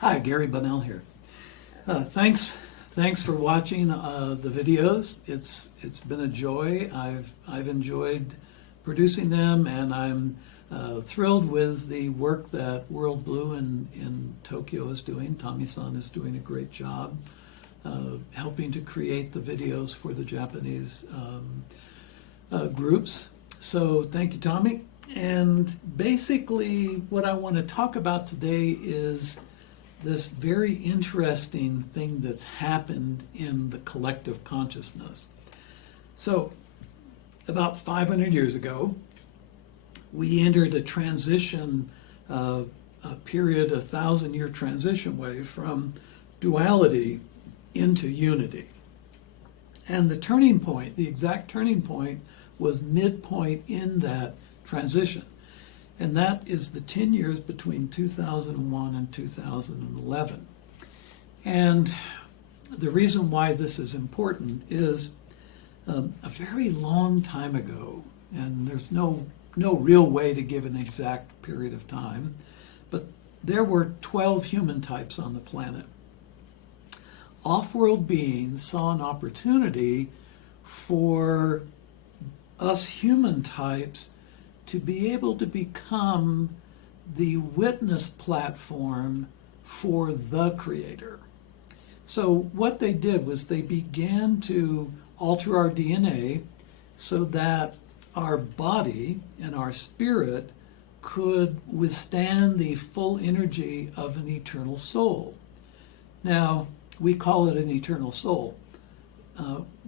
Hi, Gary Bonnell here. Thanks for watching the videos. It's been a joy. I've enjoyed producing them, and I'm thrilled with the work that World Blue in Tokyo is doing. Tommy-san is doing a great job helping to create the videos for the Japanese groups. So thank you, Tommy. And basically what I want to talk about today is this very interesting thing that's happened in the collective consciousness. So about 500 years ago, we entered a transition, a period, 1,000-year transition wave from duality into unity. And the turning point, the exact turning point, was midpoint in that transition. And that is the 10 years between 2001 and 2011. And the reason why this is important is a very long time ago, and there's no real way to give an exact period of time, but there were 12 human types on the planet. Off-world beings saw an opportunity for us human types to be able to become the witness platform for the Creator. So what they did was they began to alter our DNA so that our body and our spirit could withstand the full energy of an eternal soul. Now, we call it an eternal soul.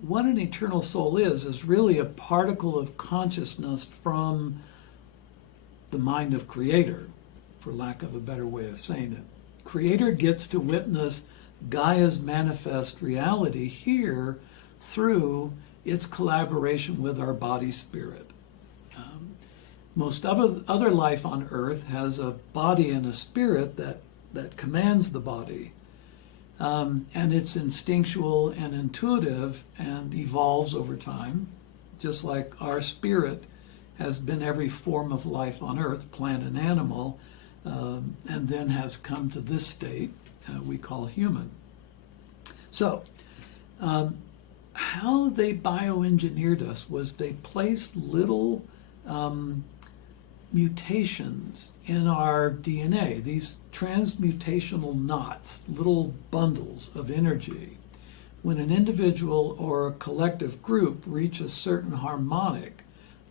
What an eternal soul is really a particle of consciousness from the mind of Creator, for lack of a better way of saying it. Creator gets to witness Gaia's manifest reality here through its collaboration with our body spirit. Most other life on Earth has a body and a spirit that commands the body. And it's instinctual and intuitive and evolves over time, just like our spirit has been every form of life on Earth, plant and animal, and then has come to this state we call human. So, how they bioengineered us was they placed little mutations in our DNA, these transmutational knots, little bundles of energy. When an individual or a collective group reach a certain harmonic,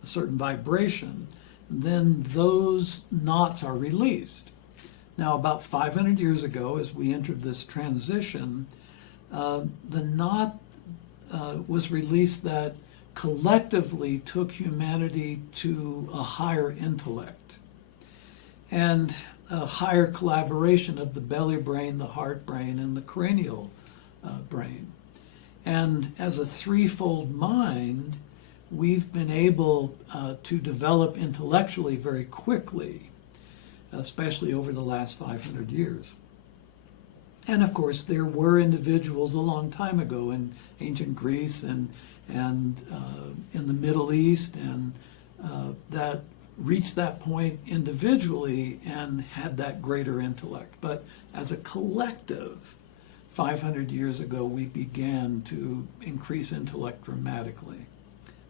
a certain vibration, then those knots are released. Now, about 500 years ago, as we entered this transition, the knot was released that collectively took humanity to a higher intellect and a higher collaboration of the belly brain, the heart brain, and the cranial brain. And as a threefold mind, we've been able to develop intellectually very quickly, especially over the last 500 years. And of course, there were individuals a long time ago in ancient Greece and in the Middle East, and that reached that point individually and had that greater intellect. But as a collective, 500 years ago, we began to increase intellect dramatically.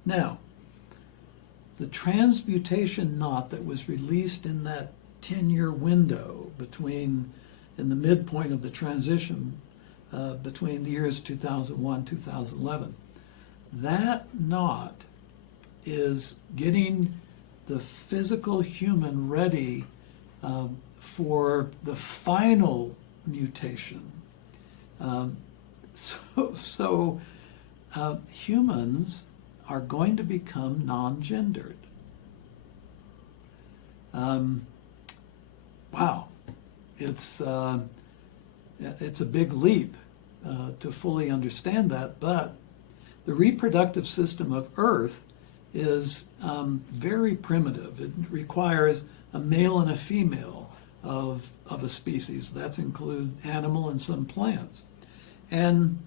Now, the transmutation knot that was released in that 10-year window in the midpoint of the transition between the years 2001, 2011, that knot is getting the physical human ready for the final mutation. So humans are going to become non-gendered. Wow, it's a big leap to fully understand that, but the reproductive system of Earth is very primitive. It requires a male and a female of a species. That includes animal and some plants. And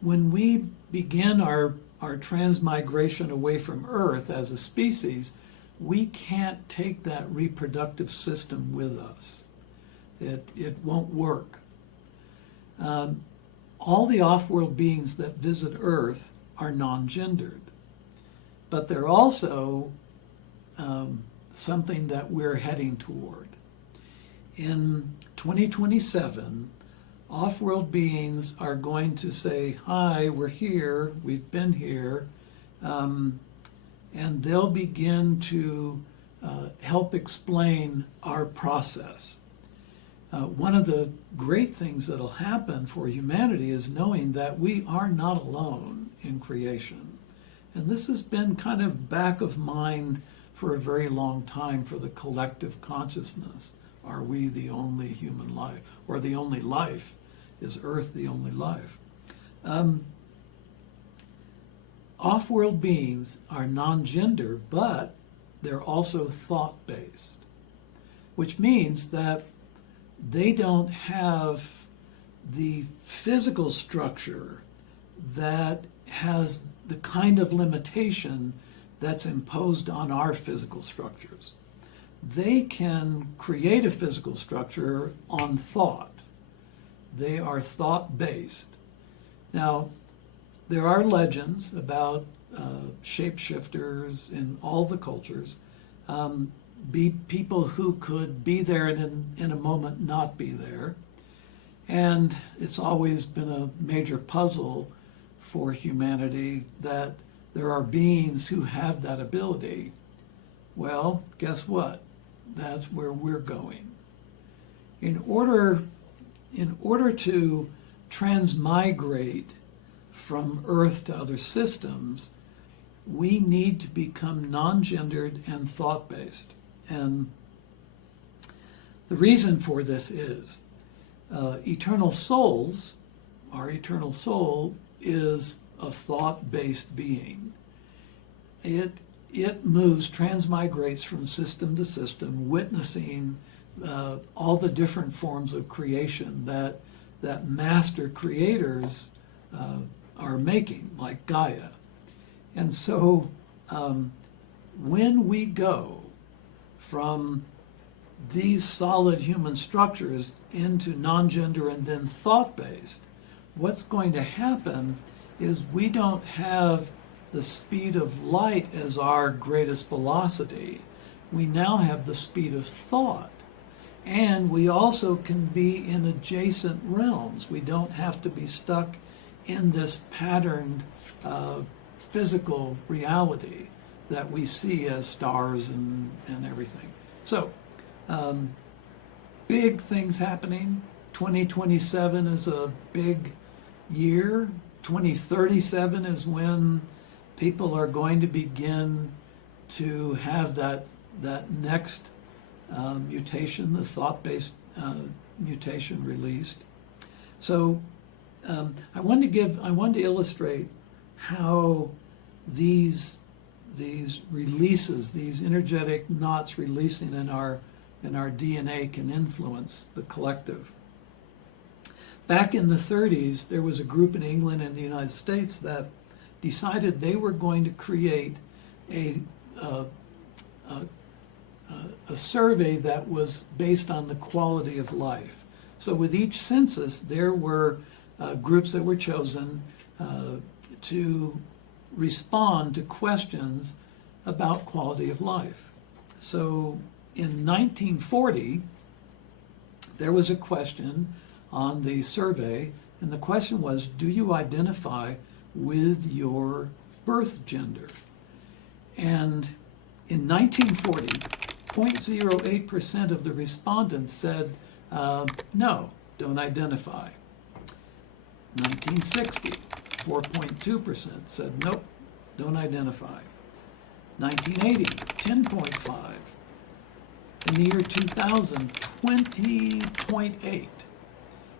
when we begin our transmigration away from Earth as a species, we can't take that reproductive system with us. It won't work. All the off-world beings that visit Earth are non-gendered, but they're also something that we're heading toward. In 2027, off-world beings are going to say, hi, we're here, we've been here, and they'll begin to help explain our process. One of the great things that'll happen for humanity is knowing that we are not alone in creation. And this has been kind of back of mind for a very long time for the collective consciousness. Are we the only human life, or the only life? Is Earth the only life? Off-world beings are non-gender, but they're also thought-based, which means that they don't have the physical structure that has the kind of limitation that's imposed on our physical structures. They can create a physical structure on thought. They are thought-based. Now, there are legends about shapeshifters in all the cultures, be people who could be there and in a moment not be there. And it's always been a major puzzle for humanity that there are beings who have that ability. Well, guess what? That's where we're going. In order to transmigrate from Earth to other systems, we need to become non-gendered and thought-based. And the reason for this is eternal souls, our eternal soul is a thought-based being. It moves, transmigrates from system to system, witnessing all the different forms of creation that master creators are making, like Gaia. And so when we go from these solid human structures into non-gender and then thought-based, what's going to happen is we don't have the speed of light as our greatest velocity. We now have the speed of thought. And we also can be in adjacent realms. We don't have to be stuck in this patterned physical reality that we see as stars and everything. So, big things happening. 2027 is a big year. 2037 is when people are going to begin to have that next mutation, the thought-based mutation released. So I wanted to illustrate how these releases, these energetic knots releasing in our DNA can influence the collective. Back in the 30s, there was a group in England and the United States that decided they were going to create a survey that was based on the quality of life. So with each census, there were groups that were chosen to respond to questions about quality of life. So in 1940, there was a question on the survey, and the question was, do you identify with your birth gender? And in 1940, 0.08% of the respondents said, no, don't identify. 1960, 4.2% said, nope, don't identify. 1980, 10.5. In the year 2000, 20.8.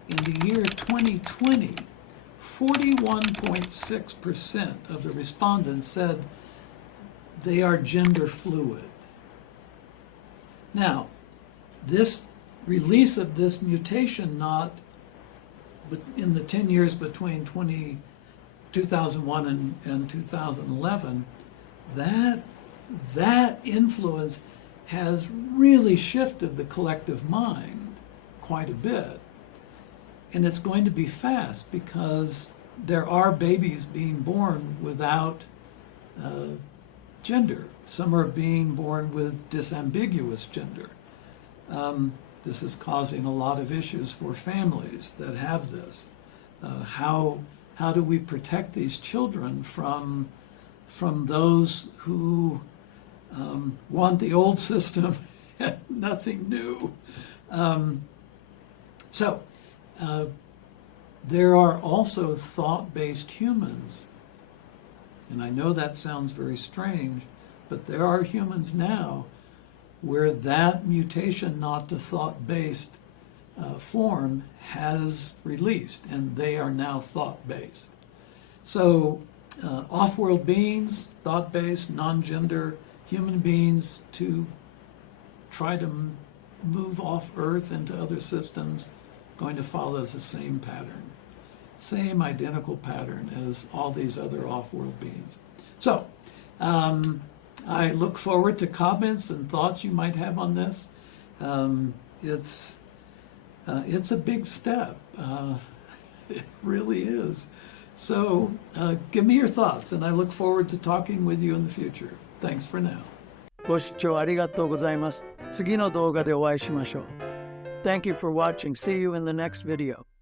In the year 2020, 41.6% of the respondents said they are gender fluid. Now, this release of this mutation knot in the 10 years between 2001 and 2011, that influence has really shifted the collective mind quite a bit. And it's going to be fast because there are babies being born without gender. Some are being born with disambiguous gender. This is causing a lot of issues for families that have this. How do we protect these children from those who want the old system and nothing new? There are also thought-based humans, and I know that sounds very strange, but there are humans now where that mutation not to thought-based form has released, and they are now thought-based. So off-world beings, thought-based, non-gender human beings to try to move off Earth into other systems, going to follow the same pattern, same identical pattern as all these other off-world beings. So I look forward to comments and thoughts you might have on this. It's a big step. It really is. So give me your thoughts, and I look forward to talking with you in the future. Thanks for now. ご視聴ありがとうございます。次の動画でお会いしましょう。Thank you for watching. See you in the next video.